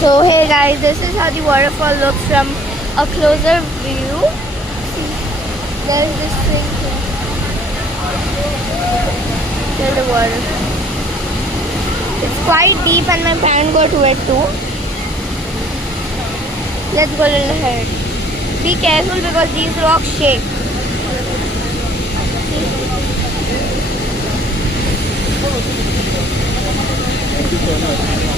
So hey guys, this is how the waterfall looks from a closer view. See, there's this thing here. There's the water. It's quite deep and my pant got wet too. Let's go a little ahead. Be careful because these rocks shake. See?